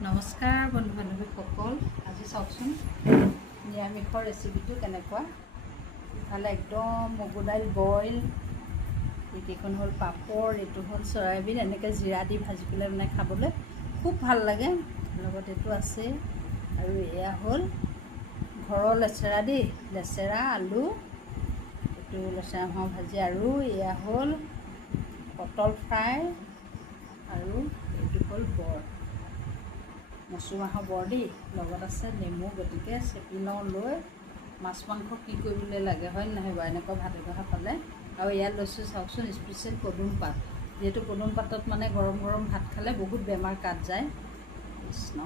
নমস্কাৰ বন্ধু বান্ধৱীসকল, আজি চাওকচোন নিৰামিষৰ ৰেচিপিটো কেনেকুৱা। ইফালে একদম মগু দাইল বইল, এইকেইখন হ'ল পাপৰ, এইটো হ'ল চয়াবিন, এনেকৈ জিৰা দি ভাজি পেলাই মানে খাবলৈ খুব ভাল লাগে। লগত এইটো আছে আৰু এয়া হ'ল ঘৰৰ লেচেৰা দেই, লেচেৰা আলু, এইটো লেচেৰা মাহৰ ভাজি, আৰু এয়া হ'ল পটল ফ্ৰাই, আৰু এইটো হ'ল বৰ মচুৰ মাহৰ বৰ দেই। লগত আছে নেমু, গতিকে চেপি লওঁ, লৈ মাছ মাংস কি কৰিবলৈ লাগে হয় নহয় বাৰু, এনেকুৱা ভাত এগঢ়া পালে। আৰু ইয়াত লৈছোঁ চাওকচোন স্পেচিয়েল পদুম পাত, যিহেতু পদুম পাতত মানে গৰম গৰম ভাত খালে বহুত বেমাৰ কাট যায়। কৃষ্ণ,